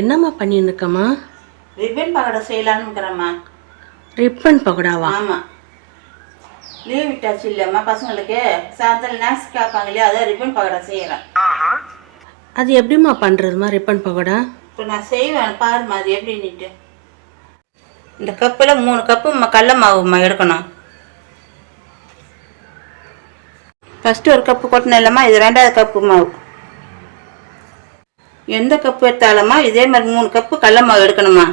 என்னம்மா பண்ணின்னு இருக்கம்மா? ரிப்பன் பகடை செய்யலான்னுக்கிறேம்மா. ரிப்பன் பகோடாவா? ஆமாம், லீவ் விட்டாச்சு இல்லைம்மா பசங்களுக்கு. சாயந்தரம் நேக்ஸ் கேட்பாங்க இல்லையா, அதை ரிப்பன் பகடை செய்கிறேன். அது எப்படிம்மா பண்ணுறதுமா ரிப்பன் பகோடா? இப்போ நான் செய்வேன் பாருமா அது எப்படின்னுட்டு. இந்த கப்பில் 3 கப்பு கடல மாவும்மா எடுக்கணும். ஃபஸ்ட்டு ஒரு கப்பு கொட்டினேன் இல்லைம்மா, இது 2வது கப்பு மாவு. எந்த கப்பு எடுத்தாலும்மா இதே மாதிரி 3 கப்பு கடல மாவு எடுக்கணுமா.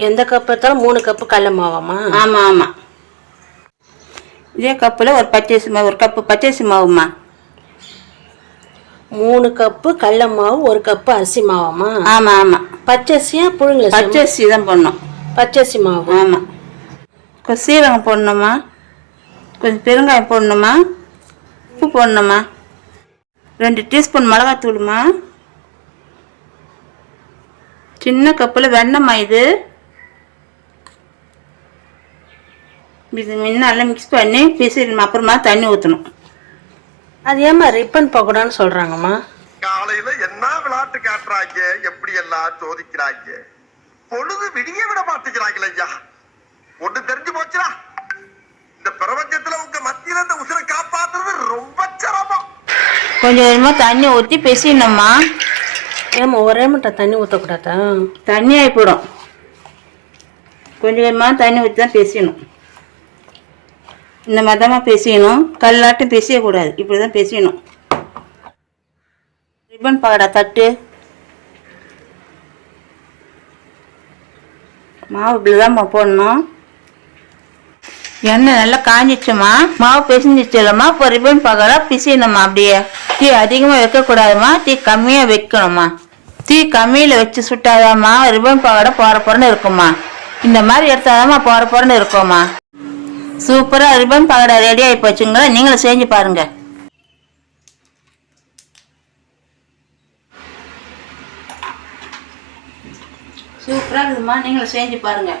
எந்த கப்பு எடுத்தாலும் 3 கப்பு கடல மாவாம்மா? ஆமாம் ஆமாம். இதே கப்பில் ஒரு பச்சரிசி மாவு, 1 கப்பு பச்சரிசி மாவும்மா. 3 கப்பு கடல மாவு, 1 கப்பு அரிசி மாவாம்மா? ஆமாம் ஆமாம். பச்சரிசியா புழுங்கல? பச்சரிசி தான் போடணும். பச்சரிசி மாவு. ஆமாம். கொஞ்சம் சீரகம் போடணுமா, கொஞ்சம் பெருங்காயம் போடணுமா, உப்பு போடணுமா, 2 டீஸ்பூன் மிளகாத்தூளுமா, சின்ன கப்பில் வெண்ணெய்மா. இது நல்லா மிக்ஸ் பண்ணி பிசிடணும். அப்புறமா தண்ணி ஊற்றணும். அது ஏம்மா ரிப்பன் பகோடான்னு சொல்கிறாங்கம்மா? காலையில என்ன விளையாட்டு காட்டுறாங்க, எப்படி எல்லாம் சோதிக்கிறாங்க. பொழுது விடிய விட மாட்டேங்கிறாங்களே ஐயா. ஒன்று தெரிஞ்சு போச்சுடா, இந்த பிரபஞ்சத்துல உங்க மத்தியில இந்த உசுரை காப்பாத்துறது ரொம்ப சிரமம். கொஞ்சம் கொஞ்சமாக தண்ணி ஊற்றி பிசிடணும்மா. ஏம்மா ஒரே மட்டும் தண்ணி ஊற்றக்கூடாதா? தண்ணி ஆகிப்போடும். கொஞ்சம் கொஞ்சமாக தண்ணி ஊற்றி தான் பிசையணும். இந்த மதமாக பிசையணும், கல்லாட்டும் பிசையக்கூடாது. இப்படி தான் பிசையணும். ரிப்பன் பகடா தட்டு மாவு இப்படி தான் போடணும். எண்ணெய் நல்லா காஞ்சிச்சுமா, மாவு பிசைஞ்சிச்சு இல்லைம்மா. இப்போ ரிப்பன் பகடா பிசையணும்மா. அப்படியே தீ அதிகமாக வைக்கக்கூடாதுமா, தீ கம்மியாக வைக்கணும்மா. தீ கம்மியில் வச்சு சுட்டாதாம்மா ரிப்பன் பகடா போறன்னு இருக்குமா. இந்த மாதிரி எடுத்தாதாம்மா போறன்னு இருக்கும்மா. சூப்பராக ரிப்பன் பகடா ரெடி ஆகி போச்சுங்களா. நீங்களும் செஞ்சு பாருங்க. சூப்பராக இருக்குதுமா, நீங்களும் செஞ்சு பாருங்க.